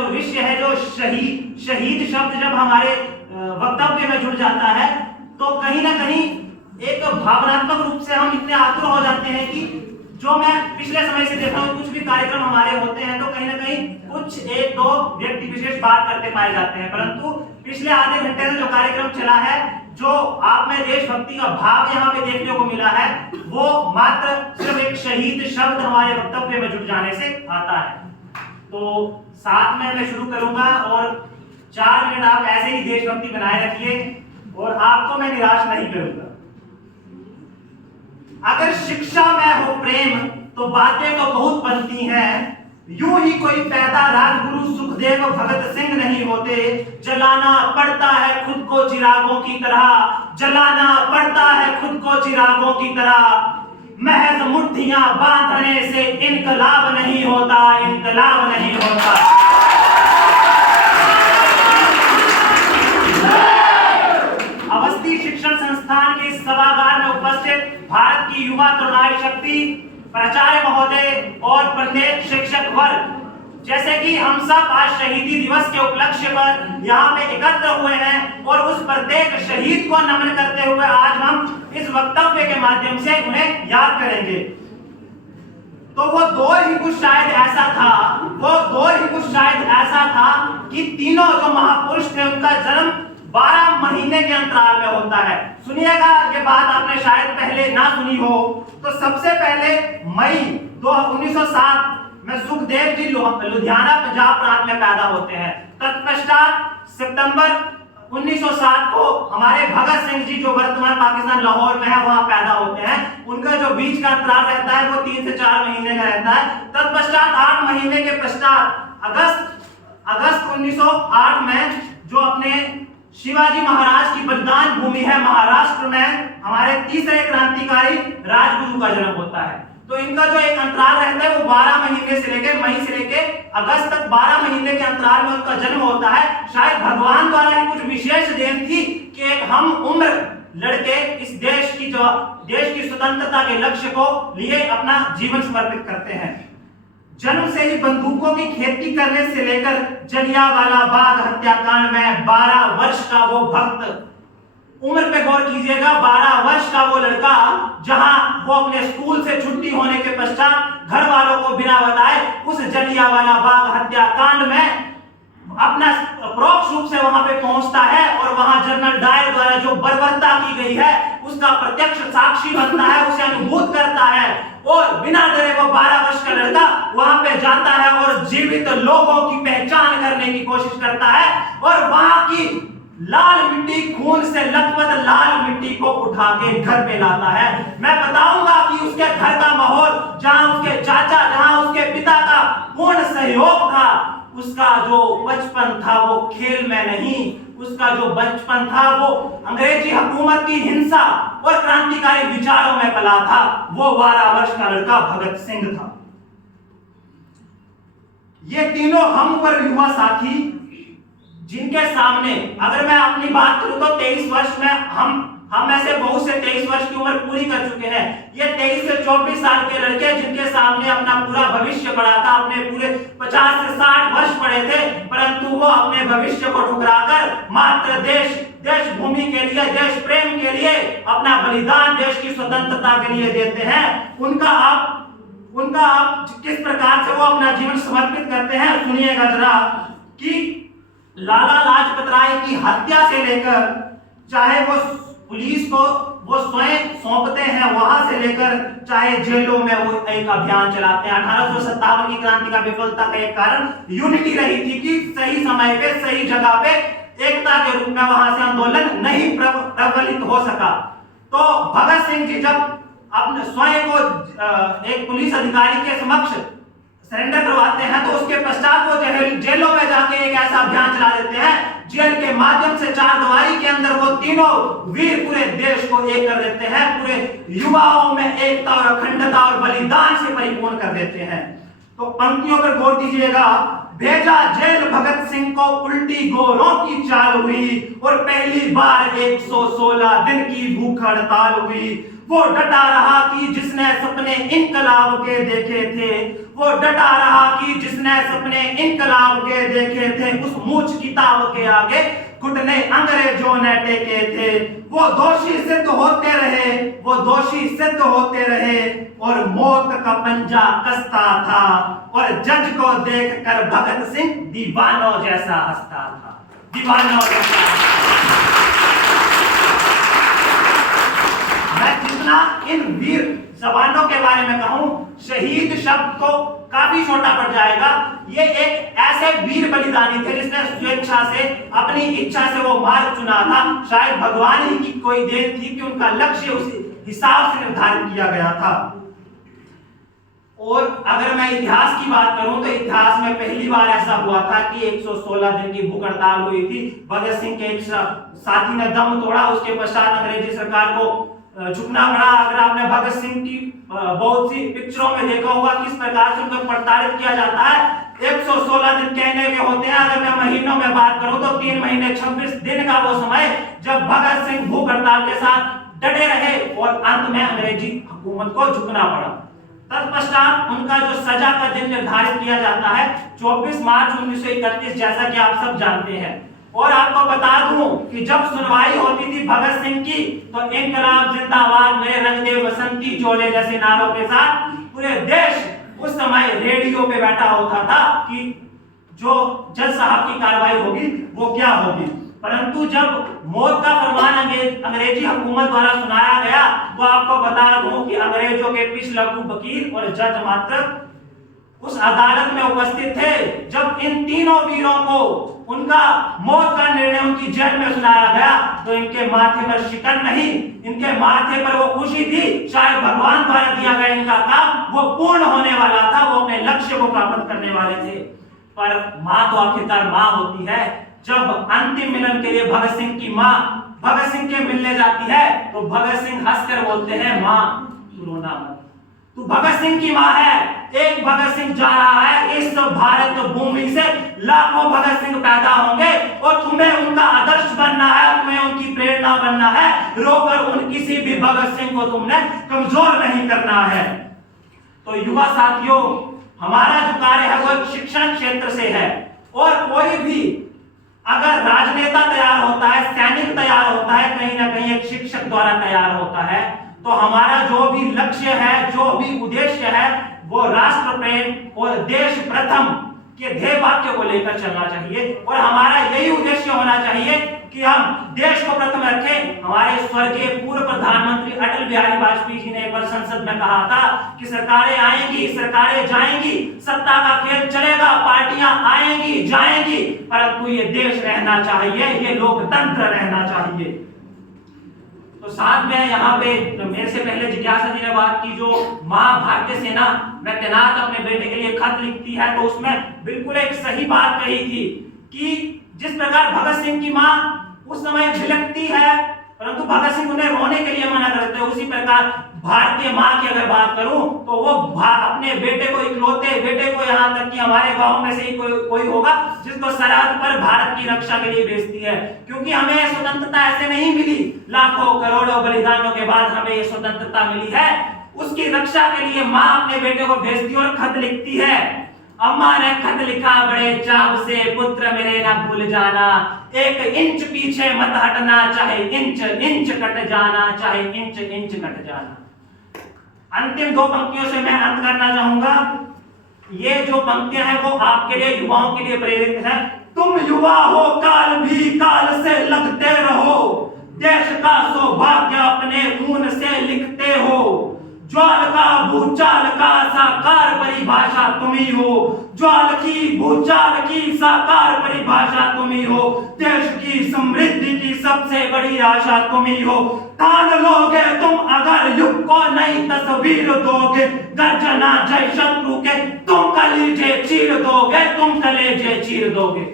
जो विषय है, जो शहीद शब्द जब हमारे वक्तव्य में जुड़ जाता है तो कहीं ना कहीं एक भावनात्मक रूप से हम इतने आतुर हो जाते हैं कि जो मैं पिछले समय से देखा हूं, कुछ भी कार्यक्रम हमारे होते हैं तो कहीं ना कहीं कुछ एक दो व्यक्ति विशेष बात करते पाए जाते हैं, परंतु पिछले आधे घंटे से जो कार्यक्रम चला है, जो आप में देशभक्ति का भाव यहाँ पे देखने को मिला है, वो मात्र सिर्फ एक शहीद शब्द हमारे वक्तव्य में जुड़ जाने से आता है। तो 7 में मैं शुरू करूंगा और 4 मिनट आप ऐसे ही देशभक्ति बनाए रखिए और आपको मैं निराश नहीं करूंगा। अगर शिक्षा में हो प्रेम तो बातें तो बहुत बनती हैं, यूं ही कोई पैदा राजगुरु सुखदेव भगत सिंह नहीं होते। जलाना पड़ता है खुद को चिरागों की तरह, जलाना पड़ता है खुद को चिरागों की तरह। महज मुट्ठियां बांधने से इनकलाब नहीं होता, इनकलाब नहीं होता। अवस्थी शिक्षण संस्थान के सभागार में उपस्थित भारत की युवा तरुणाई शक्ति, प्राचार्य महोदय और प्रत्येक शिक्षक वर्ग, जैसे कि हम सब आज शहीदी दिवस के उपलक्ष्य पर यहाँ पे एकत्र हुए हैं और उस प्रत्येक शहीद को नमन करते हुए आज हम इस वक्तव्य के माध्यम से उन्हें याद करेंगे। तो वो दौर ही कुछ शायद ऐसा था, वो दौर ही कुछ शायद ऐसा था कि तीनों जो महापुरुष थे उनका जन्म 12 महीने के अंतराल में होता है। सुनिएगा, ये बात आपने शायद पहले ना सुनी हो। तो सबसे पहले मई 1907 में सुखदेव जी लुधियाना पंजाब प्रांत में पैदा होते हैं। तत्पश्चात सितंबर 1907 को हमारे भगत सिंह जी, जो वर्तमान पाकिस्तान लाहौर में है, वहां पैदा होते हैं। उनका जो बीच का अंतराल रहता है वो 3 से 4 महीने का रहता है। तत्पश्चात 8 महीने के पश्चात अगस्त 1908 में जो अपने शिवाजी महाराज की बलिदान भूमि है महाराष्ट्र में, हमारे तीसरे क्रांतिकारी राजगुरु का जन्म होता है। तो इनका जो एक अंतराल रहता है वो 12 महीने से लेकर मई से लेकर अगस्त तक 12 महीने के अंतराल में उनका जन्म होता है। शायद भगवान द्वारा ही कुछ विशेष देन थी कि एक हम उम्र लड़के इस देश की स्वतंत्रता के लक्ष्य को लिए अपना जीवन समर्पित करते हैं। जन्म से ही बंदूकों की खेती करने से लेकर जलियांवाला बाग हत्याकांड में 12 वर्ष का वो भक्त, उम्र पे गौर कीजिएगा, 12 वर्ष का वो लड़का, जहां वो अपने स्कूल से छुट्टी होने के पश्चात घर वालों को बिना बताए उस जलियांवाला बाग हत्याकांड में अपना परोक्ष रूप से वहां पे पहुंचता है और वहां जनरल डायर द्वारा जो बर्बरता की गई है उसका प्रत्यक्ष साक्षी बनता है, उसे अनुभूत करता है और बिना डरे वो 12 वर्ष का लड़का वहां पे जाता है और जीवित लोगों की पहचान करने की कोशिश करता है और वहां की लाल मिट्टी, खून से लथपथ लाल मिट्टी को उठा के घर पे लाता है। मैं बताऊंगा कि उसके घर का माहौल, जहां उसके चाचा, जहां उसके पिता का पूर्ण सहयोग था, उसका जो बचपन था वो खेल में नहीं, उसका जो बचपन था वो अंग्रेजी हुकूमत की हिंसा और क्रांतिकारी विचारों में पला था। वो 12 वर्ष का लड़का भगत सिंह था। ये तीनों हम पर युवा साथी, जिनके सामने अगर मैं अपनी बात करूं तो 23 वर्ष में हम ऐसे बहुत से 23 वर्ष की उम्र पूरी कर चुके हैं। ये 23 से 24 साल के लड़के जिनके सामने अपना पूरा भविष्य पड़ा था, अपने पूरे 50 से 60 वर्ष पड़े थे, परंतु वो अपने भविष्य को ठुकराकर मात्र देश भूमि के लिए, देश प्रेम के लिए अपना बलिदान देश की स्वतंत्रता के लिए देते हैं। उनका आप किस प्रकार से वो अपना जीवन समर्पित करते हैं, सुनिएगा जरा। कि लाला लाजपत राय की हत्या से लेकर, चाहे वो पुलिस को वो स्वयं सौंपते हैं, वहां से लेकर चाहे जेलों में वो एक अभियान चलाते हैं। 1857 की क्रांति का विफलता का एक कारण यूनिटी रही थी कि सही समय पे सही जगह पे एकता के रूप में वहां से आंदोलन नहीं प्रबलित हो सका। तो भगत सिंह जी जब अपने स्वयं को एक पुलिस अधिकारी के समक्ष सरेंडर करवाते हैं तो उसके पश्चात वो जेलों में जाके एक ऐसा अभियान चला देते हैं, जेल के माध्यम से चारदीवारी के अंदर वो तीनों वीर पूरे देश को एक कर देते हैं, पूरे युवाओं में एकता और अखंडता और बलिदान से परिपूर्ण कर देते हैं। तो पंक्तियों पर गौर कीजिएगा। भेजा जेल भगत सिंह को, उल्टी गोरों की चाल हुई और पहली बार 116 दिन की भूख हड़ताल हुई। वो डटा रहा कि जिसने सपने इनकलाब के देखे थे, वो डटा रहा कि जिसने सपने इनकलाब के देखे थे, उस मूछ किताब के आगे घुटने अंग्रेजों ने टेके थे। वो दोषी सिद्ध होते रहे, वो दोषी सिद्ध होते रहे, और मौत का पंजा कसता था, और जज को देखकर भगत सिंह दीवानों जैसा हंसता था, दीवानों जैसा। मैं जितना इन वीर जवानों के बारे में कहूं, शहीद शब्द तो काफी छोटा पड़ जाएगा। ये एक ऐसे वीर बलिदानी थे जिसने स्वेच्छा से, अपनी इच्छा से वो मार्ग चुना था। शायद भगवान ही की कोई देन थी कि उनका लक्ष्य उसी हिसाब से निर्धारित किया गया था। और अगर मैं इतिहास की बात करूं तो इतिहास में पहली बार ऐसा हुआ था कि 116 दिन की भूख हड़ताल हुई थी। भगत सिंह के एक साथी ने दम तोड़ा, उसके पश्चात अंग्रेजी सरकार को झुकना पड़ा। अगर आपने भगत सिंह की बहुत सी पिक्चरों में देखा होगा किस प्रकार से उनको प्रताड़ित किया जाता है। 116 दिन कहने के होते हैं, अगर मैं महीनों में बात करूं तो 3 महीने 26 दिन का वो समय जब भगत सिंह भूख हड़ताल के साथ डटे रहे और अंत में अंग्रेजी हुकूमत को झुकना पड़ा। तत्पश्चात उनका जो सजा का दिन निर्धारित किया जाता है 24 मार्च 1931, जैसा कि आप सब जानते हैं। और आपको बता दूं कि जब सुनवाई होती थी भगत सिंह की, तो इनकलाब जिंदाबाद, मेरे रंग दे बसंती चोले जैसे नारों के साथ पूरे देश उस समय रेडियो पे बैठा होता था कि जो जज साहब की कार्रवाई होगी वो क्या होगी। परंतु जब मौत का फरमान अंग्रेजी हुकूमत द्वारा सुनाया गया, तो आपको बता दूं कि अंग्रेजों के पिछलग्गू वकील और जज मात्र उस अदालत में उपस्थित थे। जब इन तीनों वीरों को उनका मौत का निर्णय उनकी जेल में सुनाया गया, तो इनके माथे पर शिकन नहीं, इनके माथे पर वो खुशी थी। शायद भगवान द्वारा दिया गया इनका काम वो पूर्ण होने वाला था, वो अपने लक्ष्य को प्राप्त करने वाले थे। पर माँ तो आखिरकार माँ होती है। जब अंतिम मिलन के लिए भगत सिंह की माँ भगत सिंह के मिलने जाती है, तो भगत सिंह हंसकर बोलते हैं, माँ तू रोना मत, तू भगत सिंह की माँ है। एक भगत सिंह जा रहा है, इस भारत भूमि से लाखों भगत सिंह पैदा होंगे और तुम्हें उनका आदर्श बनना है, तुम्हें उनकी प्रेरणा बनना है। रोकर उन किसी भी भगत सिंह को तुमने कमजोर नहीं करना है। तो युवा साथियों, हमारा जो कार्य है वो शिक्षण क्षेत्र से है। और कोई भी अगर राजनेता तैयार होता है, सैनिक तैयार होता है, कहीं ना कहीं एक शिक्षक द्वारा तैयार होता है। तो हमारा जो भी लक्ष्य है, जो भी उद्देश्य है, वो राष्ट्र प्रेम और देश प्रथम के ध्येय वाक्य को लेकर चलना चाहिए। और हमारा यही उद्देश्य होना चाहिए कि हम देश को प्रथम रखें। हमारे स्वर्गीय पूर्व प्रधानमंत्री अटल बिहारी वाजपेयी जी ने एक बार संसद में कहा था कि सरकारें आएंगी, सरकारें जाएंगी, सत्ता का खेल चलेगा, पार्टियां आएंगी जाएंगी, परंतु ये देश रहना चाहिए, ये लोकतंत्र रहना चाहिए। तो साथ में यहाँ पे मेरे से पहले जिज्ञासा जी ने बात की, जो माँ भारतीय सेना में तैनात अपने बेटे के लिए खत लिखती है, तो उसमें बिल्कुल एक सही बात कही थी कि जिस प्रकार भगत सिंह की माँ उस समय झिलकती है, परंतु भगत सिंह उन्हें रोने के लिए मना करते हैं, उसी प्रकार भारतीय माँ की अगर बात करूं तो वो अपने बेटे को, इकलौते बेटे को, यहाँ तक कि हमारे गांव में से ही कोई होगा जिसको सरहद पर भारत की रक्षा के लिए भेजती है। क्योंकि हमें स्वतंत्रता ऐसे नहीं मिली, लाखों करोड़ों बलिदानों के बाद हमें ये स्वतंत्रता मिली है। उसकी रक्षा के लिए माँ अपने बेटे को भेजती है और खत लिखती है। अम्मा ने खत लिखा बड़े चाव से, पुत्र मेरे ना भूल जाना, 1 इंच पीछे मत हटना, चाहे इंच इंच कट जाना, चाहे इंच इंच कट जाना। अंतिम 2 पंक्तियों से मैं अंत करना चाहूंगा। ये जो पंक्तियां हैं वो आपके लिए, युवाओं के लिए प्रेरित है। तुम युवा हो, काल भी काल से लगते रहो, देश का सौभाग्य अपने खून से लिखते हो। ज्वाल का भूचाल का साकार परिभाषा तुम ही हो, ज्वाल की भूचाल की साकार परिभाषा तुम ही हो, देश की समृद्धि की सबसे बड़ी आशा तुम ही हो। ठान लोगे तुम अगर युग को नई तस्वीर दोगे, गर्जना जय शत्रु के तुम कलेजे चीर दोगे, तुम कलेजे चीर दोगे।